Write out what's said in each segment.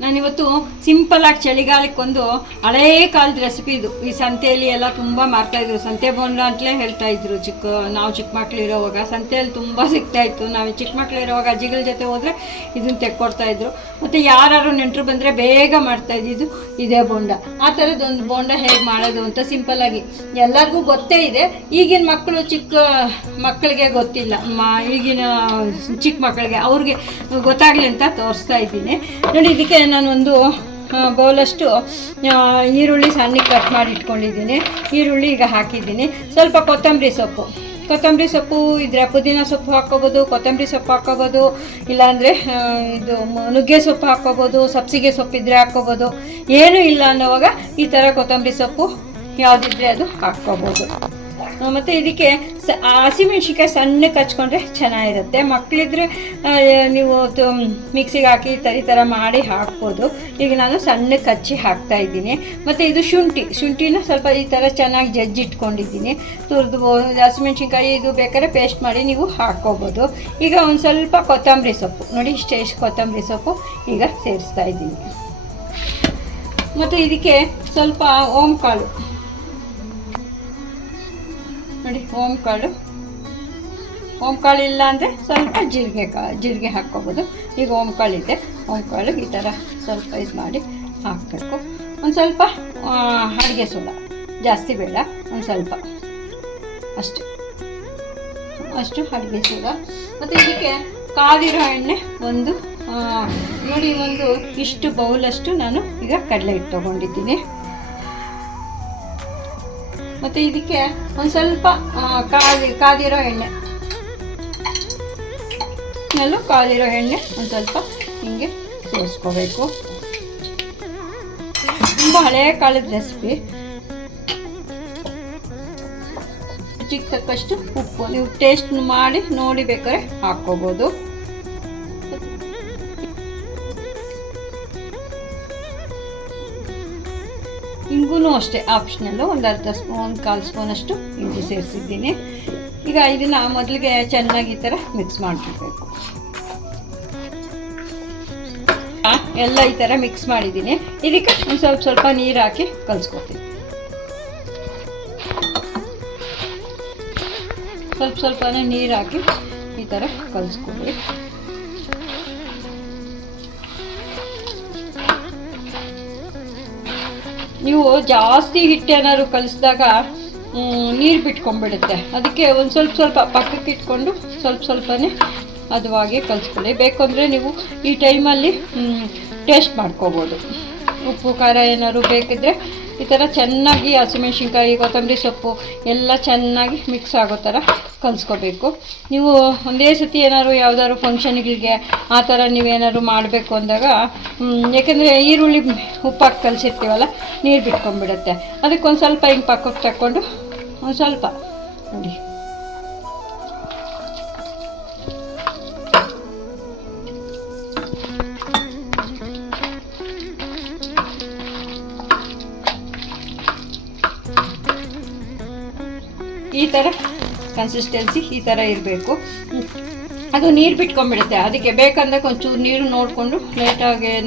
ನಾನಿವತ್ತು ಸಿಂಪಲಾಗಿ ಚಳಿಗಾಲಕ್ಕೊಂದು ಹಳೇ ಕಾಲದ ರೆಸಿಪಿ ಇದು. ಈ ಸಂತೆಯಲ್ಲಿ ಎಲ್ಲ ತುಂಬ ಮಾರ್ತಾಯಿದ್ರು. ಸಂತೆ ಬೋಂಡ ಅಂತಲೇ ಹೇಳ್ತಾಯಿದ್ರು. ನಾವು ಚಿಕ್ಕ ಮಕ್ಳು ಇರೋವಾಗ ಸಂತೆಯಲ್ಲಿ ತುಂಬ ಸಿಗ್ತಾಯಿತ್ತು. ನಾವು ಚಿಕ್ಕ ಮಕ್ಳು ಇರೋವಾಗ ಅಜ್ಜಿಗಳ ಜೊತೆ ಹೋದರೆ ಇದನ್ನು ತೆಕ್ಕೊಡ್ತಾಯಿದ್ರು. ಮತ್ತು ಯಾರು ನೆಂಟರು ಬಂದರೆ ಬೇಗ ಮಾಡ್ತಾಯಿದ್ದು ಇದೇ ಬೋಂಡ. ಆ ಥರದ್ದೊಂದು ಬೋಂಡ ಹೇಗೆ ಮಾಡೋದು ಅಂತ ಸಿಂಪಲ್ಲಾಗಿ ಎಲ್ಲರಿಗೂ ಗೊತ್ತೇ ಇದೆ. ಈಗಿನ ಮಕ್ಕಳು ಚಿಕ್ಕ ಮಕ್ಕಳಿಗೆ ಗೊತ್ತಿಲ್ಲ, ಈಗಿನ ಚಿಕ್ಕ ಮಕ್ಕಳಿಗೆ ಅವ್ರಿಗೆ ಗೊತ್ತಾಗಲಿ ಅಂತ ತೋರಿಸ್ತಾ ಇದ್ದೀನಿ ನೋಡಿ. ಇದಕ್ಕೆ ನಾನೊಂದು ಬೌಲಷ್ಟು ಈರುಳ್ಳಿ ಸಣ್ಣಗೆ ಕಟ್ ಮಾಡಿ ಇಟ್ಕೊಂಡಿದ್ದೀನಿ. ಈರುಳ್ಳಿ ಈಗ ಹಾಕಿದ್ದೀನಿ. ಸ್ವಲ್ಪ ಕೊತ್ತಂಬರಿ ಸೊಪ್ಪು ಇದ್ರೆ ಪುದೀನ ಸೊಪ್ಪು ಹಾಕ್ಕೋಬೋದು, ಕೊತ್ತಂಬರಿ ಸೊಪ್ಪು ಹಾಕ್ಕೋಬೋದು, ಇಲ್ಲಾಂದರೆ ಇದು ನುಗ್ಗೆ ಸೊಪ್ಪು ಹಾಕ್ಕೋಬೋದು, ಸಬ್ಸಿಗೆ ಸೊಪ್ಪು ಇದ್ದರೆ ಹಾಕ್ಕೋಬೋದು. ಏನೂ ಇಲ್ಲ ಅನ್ನೋವಾಗ ಈ ಥರ ಕೊತ್ತಂಬರಿ ಸೊಪ್ಪು ಯಾವುದಿದ್ರೆ ಅದು ಹಾಕ್ಕೋಬೋದು. ಮತ್ತು ಇದಕ್ಕೆ ಹಸಿಮೆಣ್ಸಿನ್ಕಾಯಿ ಸಣ್ಣಕ್ಕೆ ಹಚ್ಕೊಂಡ್ರೆ ಚೆನ್ನಾಗಿರುತ್ತೆ. ಮಕ್ಕಳಿದ್ರೆ ನೀವು ಮಿಕ್ಸಿಗೆ ಹಾಕಿ ಈ ಥರ ಮಾಡಿ ಹಾಕ್ಬೋದು. ಈಗ ನಾನು ಸಣ್ಣಕ್ಕೆ ಹಚ್ಚಿ ಹಾಕ್ತಾಯಿದ್ದೀನಿ. ಮತ್ತು ಇದು ಶುಂಠಿನ ಸ್ವಲ್ಪ ಈ ಥರ ಚೆನ್ನಾಗಿ ಜಜ್ಜಿಟ್ಕೊಂಡಿದ್ದೀನಿ. ತುರಿದು ಹಸಿಮೆಣ್ಸಿನ್ಕಾಯಿ ಇದು ಬೇಕಾದ್ರೆ ಪೇಸ್ಟ್ ಮಾಡಿ ನೀವು ಹಾಕ್ಕೋಬೋದು. ಈಗ ಒಂದು ಸ್ವಲ್ಪ ಕೊತ್ತಂಬರಿ ಸೊಪ್ಪು ನೋಡಿ, ಇಷ್ಟು ಕೊತ್ತಂಬರಿ ಸೊಪ್ಪು ಈಗ ಸೇರಿಸ್ತಾ ಇದ್ದೀನಿ. ಮತ್ತು ಇದಕ್ಕೆ ಸ್ವಲ್ಪ ಓಂಕಾಳು ನೋಡಿ, ಓಂಕಾಳು ಇಲ್ಲ ಅಂದರೆ ಸ್ವಲ್ಪ ಜೀರಿಗೆ ಹಾಕ್ಕೋಬೋದು. ಈಗ ಓಂಕಾಳಿದೆ, ಓಂಕಾಳು ಈ ಥರ ಸ್ವಲ್ಪ ಇದು ಮಾಡಿ ಹಾಕಬೇಕು. ಒಂದು ಸ್ವಲ್ಪ ಅಡುಗೆ ಸೋಡಾ, ಜಾಸ್ತಿ ಬೇಡ, ಒಂದು ಸ್ವಲ್ಪ ಅಷ್ಟು ಅಡುಗೆ ಸೋಡಾ. ಮತ್ತು ಇದಕ್ಕೆ ಕಾದಿರೋ ಎಣ್ಣೆ ಒಂದು ನೋಡಿ, ಒಂದು ಇಷ್ಟು ಬೌಲಷ್ಟು ನಾನು ಈಗ ಕಡಲೆ ಹಿಟ್ಟು ತೊಗೊಂಡಿದ್ದೀನಿ. ಮತ್ತು ಇದಕ್ಕೆ ಒಂದು ಸ್ವಲ್ಪ ಕಾದಿರೋ ಎಣ್ಣೆ ಒಂದು ಸ್ವಲ್ಪ ಹಿಂಗೆ ಸೇರಿಸ್ಕೋಬೇಕು. ತುಂಬ ಹಳೆಯ ಕಾಲದ ರೆಸಿಪಿ. ರುಚಿಗೆ ತಕ್ಕಷ್ಟು ಉಪ್ಪು ನೀವು ಟೇಸ್ಟ್ ಮಾಡಿ ನೋಡಿ ಬೇಕಾದ್ರೆ ಹಾಕ್ಕೋಬೋದು. ಇಂಗೂ ಅಷ್ಟೇ ಆಪ್ಷನಲ್ಲು, ಒಂದು ಅರ್ಧ ಸ್ಪೂನ್, ಒಂದು ಕಾಲು ಸ್ಪೂನಷ್ಟು ಇಂಗು ಸೇರಿಸಿದ್ದೀನಿ. ಈಗ ಇದನ್ನು ಮೊದಲಿಗೆ ಚೆನ್ನಾಗಿ ಈ ಥರ ಮಿಕ್ಸ್ ಮಾಡಿಬಿಡ್ಬೇಕು. ಎಲ್ಲ ಈ ಥರ ಮಿಕ್ಸ್ ಮಾಡಿದ್ದೀನಿ. ಇದಕ್ಕೆ ಒಂದು ಸ್ವಲ್ಪ ನೀರು ಹಾಕಿ ಕಲಿಸ್ಕೊತೀನಿ. ಸ್ವಲ್ಪನೇ ನೀರು ಹಾಕಿ ಈ ಥರ ಕಲಿಸ್ಕೊಡಿ. ನೀವು ಜಾಸ್ತಿ ಹಿಟ್ಟೇನಾದ್ರು ಕಲಿಸಿದಾಗ ನೀರು ಬಿಟ್ಕೊಂಡ್ಬಿಡುತ್ತೆ. ಅದಕ್ಕೆ ಒಂದು ಸ್ವಲ್ಪ ಪಕ್ಕಕ್ಕೆ ಇಟ್ಕೊಂಡು ಸ್ವಲ್ಪನೇ ಹದವಾಗಿ ಕಲಿಸ್ಕೊಳ್ಳಿ. ಬೇಕಂದರೆ ನೀವು ಈ ಟೈಮಲ್ಲಿ ಟೇಸ್ಟ್ ಮಾಡ್ಕೋಬೋದು. ಉಪ್ಪು ಖಾರ ಏನಾದ್ರು ಬೇಕಿದ್ದರೆ ಈ ಥರ ಚೆನ್ನಾಗಿ ಹಸಿಮೆಣ್ಸಿನ್ಕಾಯಿ, ಕೊತ್ತಂಬರಿ ಸೊಪ್ಪು ಎಲ್ಲ ಚೆನ್ನಾಗಿ ಮಿಕ್ಸ್ ಆಗೋ ಥರ ಕಲಿಸ್ಕೋಬೇಕು. ನೀವು ಒಂದೇ ಸತಿ ಏನಾದ್ರು ಯಾವುದಾದ್ರು ಫಂಕ್ಷನ್ಗಳಿಗೆ ಆ ಥರ ನೀವೇನಾದ್ರು ಮಾಡಬೇಕು ಅಂದಾಗ, ಯಾಕೆಂದರೆ ಈರುಳ್ಳಿ ಉಪ್ಪಾಕಿ ಕಲಿಸಿರ್ತೀವಲ್ಲ, ನೀರು ಬಿಟ್ಕೊಂಡ್ಬಿಡುತ್ತೆ. ಅದಕ್ಕೆ ಒಂದು ಸ್ವಲ್ಪ ಹಿಂಗೆ ಪಕ್ಕಕ್ಕೆ ತಕ್ಕೊಂಡು ಒಂದು ಸ್ವಲ್ಪ ನೋಡಿ ಈ ಥರ ಕನ್ಸಿಸ್ಟೆನ್ಸಿ ಈ ಥರ ಇರಬೇಕು. ಅದು ನೀರು ಬಿಟ್ಕೊಂಡ್ಬಿಡುತ್ತೆ. ಅದಕ್ಕೆ ಬೇಕಂದಾಗ ಒಂಚೂರು ನೀರು ನೋಡಿಕೊಂಡು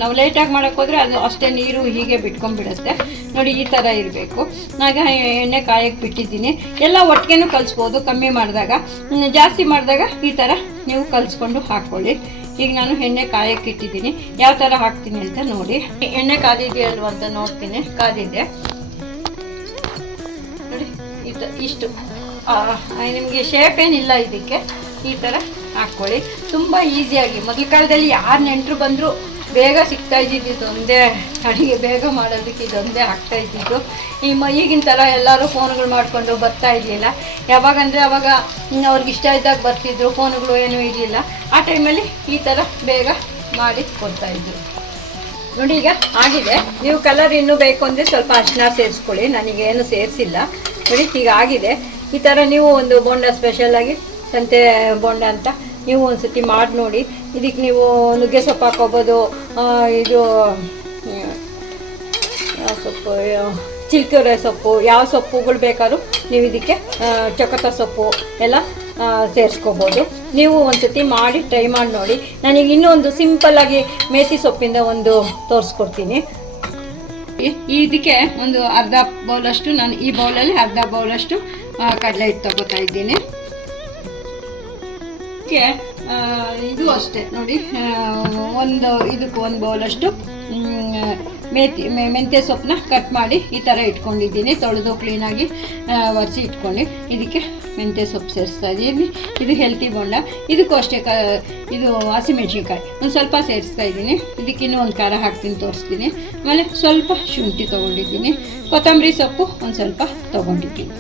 ನಾವು ಲೇಟಾಗಿ ಮಾಡೋಕ್ಕೆ ಹೋದರೆ ಅದು ಅಷ್ಟೇ ನೀರು ಹೀಗೆ ಬಿಟ್ಕೊಂಡ್ಬಿಡುತ್ತೆ. ನೋಡಿ ಈ ಥರ ಇರಬೇಕು. ಆಗ ಎಣ್ಣೆ ಕಾಯಕ್ಕೆ ಬಿಟ್ಟಿದ್ದೀನಿ. ಎಲ್ಲ ಒಟ್ಟಿಗೆನೂ ಕಲಿಸ್ಬೋದು. ಕಮ್ಮಿ ಮಾಡಿದಾಗ, ಜಾಸ್ತಿ ಮಾಡಿದಾಗ ಈ ಥರ ನೀವು ಕಲಿಸ್ಕೊಂಡು ಹಾಕ್ಕೊಳ್ಳಿ. ಈಗ ನಾನು ಎಣ್ಣೆ ಕಾಯಕ್ಕೆ ಇಟ್ಟಿದ್ದೀನಿ. ಯಾವ ಥರ ಹಾಕ್ತೀನಿ ಅಂತ ನೋಡಿ. ಎಣ್ಣೆ ಕಾದಿದೆಯಲ್ವ ಅಂತ ನೋಡ್ತೀನಿ. ಕಾದಿದೆ ನೋಡಿ. ಇಷ್ಟು ನಿಮಗೆ ಶೇಪ್ ಏನಿಲ್ಲ. ಇದಕ್ಕೆ ಈ ಥರ ಹಾಕ್ಕೊಳ್ಳಿ. ತುಂಬ ಈಸಿಯಾಗಿ. ಮೊದಲ ಕಾಲದಲ್ಲಿ ಯಾರು ನೆಂಟರು ಬಂದರೂ ಬೇಗ ಸಿಗ್ತಾ ಇದ್ದಿದ್ದು ಒಂದೇ ಅಡುಗೆ ಬೇಗ ಮಾಡೋದಕ್ಕೆ ಇದೊಂದೇ ಆಗ್ತಾ ಇದ್ದಿದ್ದು. ಈಗಿನ ಥರ ಎಲ್ಲರೂ ಫೋನ್ಗಳು ಮಾಡಿಕೊಂಡು ಬರ್ತಾ ಇರಲಿಲ್ಲ. ಯಾವಾಗಂದರೆ ಅವಾಗ ಅವ್ರಿಗೆ ಇಷ್ಟ ಇದ್ದಾಗ ಬರ್ತಿದ್ರು. ಫೋನ್ಗಳು ಏನೂ ಇರಲಿಲ್ಲ. ಆ ಟೈಮಲ್ಲಿ ಈ ಥರ ಬೇಗ ಮಾಡಿ ಕೊಡ್ತಾಯಿದ್ರು. ನೋಡಿ ಈಗ ಆಗಿದೆ. ನೀವು ಕಲರ್ ಇನ್ನೂ ಬೇಕು ಅಂದರೆ ಸ್ವಲ್ಪ ಅರಿಶಿನ ಸೇರಿಸ್ಕೊಳ್ಳಿ. ನನಗೇನು ಸೇರಿಸಿಲ್ಲ. ನೋಡಿ ಈಗ ಆಗಿದೆ. ಈ ಥರ ನೀವು ಒಂದು ಬೋಂಡ ಸ್ಪೆಷಲಾಗಿ ಸಂತೆ ಬೋಂಡ ಅಂತ ನೀವು ಒಂದು ಸತಿ ಮಾಡಿ ನೋಡಿ. ಇದಕ್ಕೆ ನೀವು ನುಗ್ಗೆ ಸೊಪ್ಪು ಹಾಕ್ಕೋಬೋದು. ಇದು ಯಾವ ಸೊಪ್ಪು, ಚಿಲ್ಕೆರೆ ಸೊಪ್ಪು, ಯಾವ ಸೊಪ್ಪುಗಳು ಬೇಕಾದ್ರೂ ನೀವು ಇದಕ್ಕೆ ಚೊಕ್ಕತ ಸೊಪ್ಪು ಎಲ್ಲ ಸೇರಿಸ್ಕೋಬೋದು. ನೀವು ಒಂದ್ಸತಿ ಮಾಡಿ ಟ್ರೈ ಮಾಡಿ ನೋಡಿ. ನನಗೆ ಇನ್ನೂ ಒಂದು ಸಿಂಪಲ್ಲಾಗಿ ಮೇಥಿ ಸೊಪ್ಪಿಂದ ಒಂದು ತೋರಿಸ್ಕೊಡ್ತೀನಿ. ಇದಕ್ಕೆ ಒಂದು ಅರ್ಧ ಬೌಲಷ್ಟು, ನಾನು ಈ ಬೌಲಲ್ಲಿ ಅರ್ಧ ಬೌಲಷ್ಟು ಕಡಲೆ ಹಿಟ್ಟು ತಗೋತಾ ಇದ್ದೀನಿ. ಇದು ಅಷ್ಟೇ ನೋಡಿ, ಇದಕ್ಕೆ ಒಂದು ಬೌಲಷ್ಟು ಮೆಂತ್ಯ ಸೊಪ್ಪನ್ನ ಕಟ್ ಮಾಡಿ ಈ ಥರ ಇಟ್ಕೊಂಡಿದ್ದೀನಿ. ತೊಳೆದು ಕ್ಲೀನಾಗಿ ಒರೆಸಿ ಇಟ್ಕೊಂಡು ಇದಕ್ಕೆ ಮೆಂತ್ಯ ಸೊಪ್ಪು ಸೇರಿಸ್ತಾ ಇದ್ದೀನಿ. ಇದು ಹೆಲ್ತಿ ಬೋಂಡ. ಇದಕ್ಕೂ ಅಷ್ಟೇ ಇದು ಹಸಿಮೆಣ್ಸಿನ್ಕಾಯಿ ಒಂದು ಸ್ವಲ್ಪ ಸೇರಿಸ್ತಾ ಇದ್ದೀನಿ. ಇದಕ್ಕೆ ಇನ್ನೂ ಒಂದು ಖಾರ ಹಾಕ್ತೀನಿ, ತೋರಿಸ್ತೀನಿ. ಆಮೇಲೆ ಸ್ವಲ್ಪ ಶುಂಠಿ ತೊಗೊಂಡಿದ್ದೀನಿ. ಕೊತ್ತಂಬರಿ ಸೊಪ್ಪು ಒಂದು ಸ್ವಲ್ಪ ತೊಗೊಂಡಿದ್ದೀನಿ.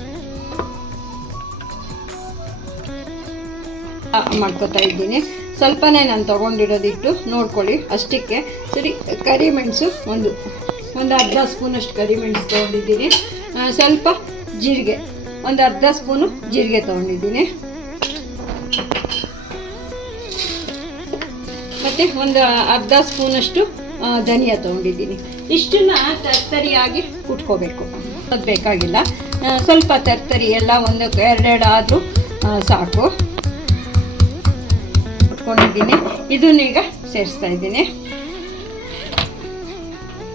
ಮಾಡ್ಕೊತಾ ಇದ್ದೀನಿ. ಸ್ವಲ್ಪನೇ ನಾನು ತೊಗೊಂಡಿರೋದಿಟ್ಟು ನೋಡ್ಕೊಳ್ಳಿ ಅಷ್ಟಕ್ಕೆ. ಸರಿ, ಕರಿಮೆಣಸು ಒಂದು ಅರ್ಧ ಸ್ಪೂನಷ್ಟು ಕರಿಮೆಣಸು ತೊಗೊಂಡಿದ್ದೀನಿ. ಸ್ವಲ್ಪ ಜೀರಿಗೆ, ಒಂದು ಅರ್ಧ ಸ್ಪೂನು ಜೀರಿಗೆ ತೊಗೊಂಡಿದ್ದೀನಿ. ಮತ್ತು ಒಂದು ಅರ್ಧ ಸ್ಪೂನಷ್ಟು ಧನಿಯಾ ತೊಗೊಂಡಿದ್ದೀನಿ. ಇಷ್ಟನ್ನು ತರ್ತರಿಯಾಗಿ ಕುಟ್ಕೋಬೇಕು, ಅದು ಬೇಕಾಗಿಲ್ಲ. ಸ್ವಲ್ಪ ತರ್ತರಿ ಎಲ್ಲ ಒಂದು ಎರಡೆರಡು ಆದರೂ ಸಾಕು. ಕುಟ್ಕೊಂಡಿದ್ದೀನಿ. ಇದನ್ನೀಗ ಸೇರಿಸ್ತಾ ಇದ್ದೀನಿ.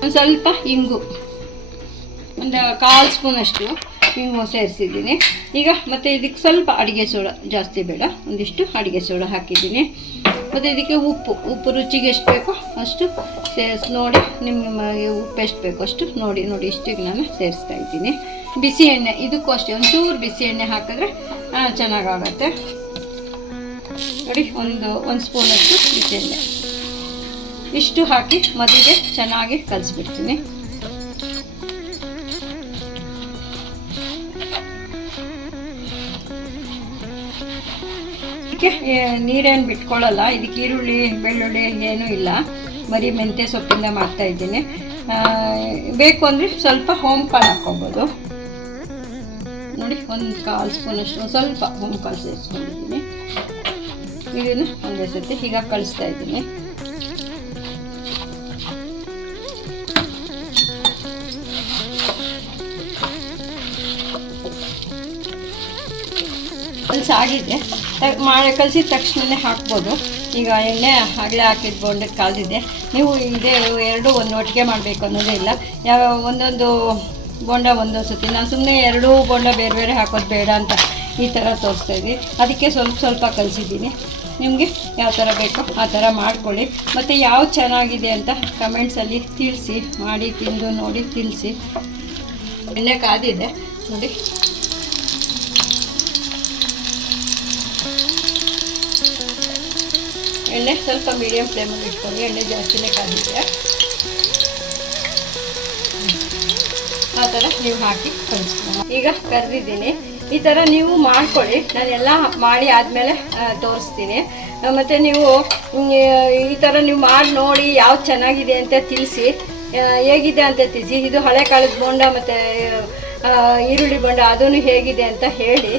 ಒಂದು ಸ್ವಲ್ಪ ಇಂಗು, ಒಂದು 1/4 ಸ್ಪೂನಷ್ಟು ಇಂಗು ಸೇರಿಸಿದ್ದೀನಿ. ಈಗ ಮತ್ತು ಇದಕ್ಕೆ ಸ್ವಲ್ಪ ಅಡುಗೆ ಸೋಡಾ, ಜಾಸ್ತಿ ಬೇಡ, ಒಂದಿಷ್ಟು ಅಡುಗೆ ಸೋಡಾ ಹಾಕಿದ್ದೀನಿ. ಮತ್ತು ಇದಕ್ಕೆ ಉಪ್ಪು ರುಚಿಗೆ ಎಷ್ಟು ಬೇಕೋ ಅಷ್ಟು ನೋಡಿ, ನಿಮಗೆ ಉಪ್ಪು ಎಷ್ಟು ಬೇಕೋ ಅಷ್ಟು ನೋಡಿ ಇಷ್ಟಿಗೆ ನಾನು ಸೇರಿಸ್ತಾ ಇದ್ದೀನಿ. ಬಿಸಿ ಎಣ್ಣೆ, ಇದಕ್ಕೂ ಅಷ್ಟೇ ಒಂಚೂರು ಬಿಸಿ ಎಣ್ಣೆ ಹಾಕಿದ್ರೆ ಚೆನ್ನಾಗಾಗತ್ತೆ ನೋಡಿ. ಒಂದು ಸ್ಪೂನಷ್ಟು ಬಿಸಿ ಎಣ್ಣೆ ಇಷ್ಟು ಹಾಕಿ ಮೊದಲಿಗೆ ಚೆನ್ನಾಗಿ ಕಲಿಸ್ಬಿಡ್ತೀನಿ. ಇದಕ್ಕೆ ನೀರೇನು ಬಿಟ್ಕೊಳ್ಳಲ್ಲ. ಇದಕ್ಕೆ ಈರುಳ್ಳಿ ಬೆಳ್ಳುಳ್ಳಿ ಏನೂ ಇಲ್ಲ, ಬರೀ ಮೆಂತ್ಯ ಸೊಪ್ಪಿಂದ ಮಾಡ್ತಾಯಿದ್ದೀನಿ. ಬೇಕು ಅಂದರೆ ಸ್ವಲ್ಪ ಹೋಮ್ಕಾಳು ಹಾಕ್ಕೊಬೋದು ನೋಡಿ. ಒಂದು 1/4 ಸ್ಪೂನಷ್ಟು ಸ್ವಲ್ಪ ಹೋಮ್ಕಾಳು ಸೇರಿಸ್ಕೊಂಡಿದ್ದೀನಿ. ಇದನ್ನು ಒಂದೇ ಸತಿ ಈಗ ಕಳಿಸ್ತಾ ಇದ್ದೀನಿ. ಕಲಸಾಗಿದೆ, ಕಲಸಿದ ತಕ್ಷಣವೇ ಹಾಕ್ಬೋದು. ಈಗ ಎಣ್ಣೆ ಆಗಲೇ ಹಾಕಿದ ಬೋಂಡಕ್ಕೆ ಕಾದಿದೆ. ನೀವು ಇದೇ ಎರಡು ಒಂದು ಒಟ್ಟಿಗೆ ಮಾಡಬೇಕು ಅನ್ನೋದೇ ಇಲ್ಲ. ಯಾವ ಒಂದೊಂದು ಬೋಂಡ ಒಂದೊಂದು ಸತಿ, ನಾನು ಸುಮ್ಮನೆ 2 ಬೋಂಡ ಬೇರೆ ಬೇರೆ ಹಾಕೋದು ಬೇಡ ಅಂತ ಈ ಥರ ತೋರಿಸ್ತಾ ಇದ್ದೀನಿ. ಅದಕ್ಕೆ ಸ್ವಲ್ಪ ಕಲಿಸಿದ್ದೀನಿ. ನಿಮಗೆ ಯಾವ ಥರ ಬೇಕೋ ಆ ಥರ ಮಾಡ್ಕೊಳ್ಳಿ. ಮತ್ತು ಯಾವ ಚೆನ್ನಾಗಿದೆ ಅಂತ ಕಮೆಂಟ್ಸಲ್ಲಿ ತಿಳಿಸಿ, ಮಾಡಿ ತಿಂದು ನೋಡಿ ತಿಳಿಸಿ. ಎಣ್ಣೆ ಕಾದಿದೆ ನೋಡಿ. ಎಣ್ಣೆ ಸ್ವಲ್ಪ ಮೀಡಿಯಮ್ ಫ್ಲೇಮಲ್ಲಿ ಇಟ್ಕೊಂಡು, ಎಣ್ಣೆ ಜಾಸ್ತಿನೇ ಕಾದಿದೆ. ಆ ಥರ ನೀವು ಹಾಕಿ ಕಲಿಸ್ಕೊಂಡು ಈಗ ಕರೆದಿದ್ದೀನಿ. ಈ ಥರ ನೀವು ಮಾಡ್ಕೊಳ್ಳಿ. ನಾನೆಲ್ಲ ಮಾಡಿ ಆದಮೇಲೆ ತೋರಿಸ್ತೀನಿ. ಮತ್ತು ನೀವು ಈ ಥರ ನೀವು ಮಾಡಿ ನೋಡಿ ಯಾವ್ದು ಚೆನ್ನಾಗಿದೆ ಅಂತ ತಿಳಿಸಿ, ಹೇಗಿದೆ ಅಂತ ತಿಳಿಸಿ. ಇದು ಹಳೆ ಕಾಲದ ಬೋಂಡ ಮತ್ತು ಈರುಳ್ಳಿ ಬೋಂಡ ಅದನ್ನು ಹೇಗಿದೆ ಅಂತ ಹೇಳಿ.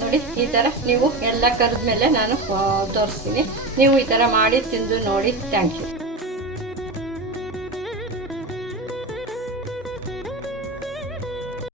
ನೋಡಿ ಈ ಥರ ನೀವು ಎಲ್ಲ ಕರೆದ ಮೇಲೆ ನಾನು ತೋರಿಸ್ತೀನಿ. ನೀವು ಈ ಥರ ಮಾಡಿ ತಿಂದು ನೋಡಿ. Thank you.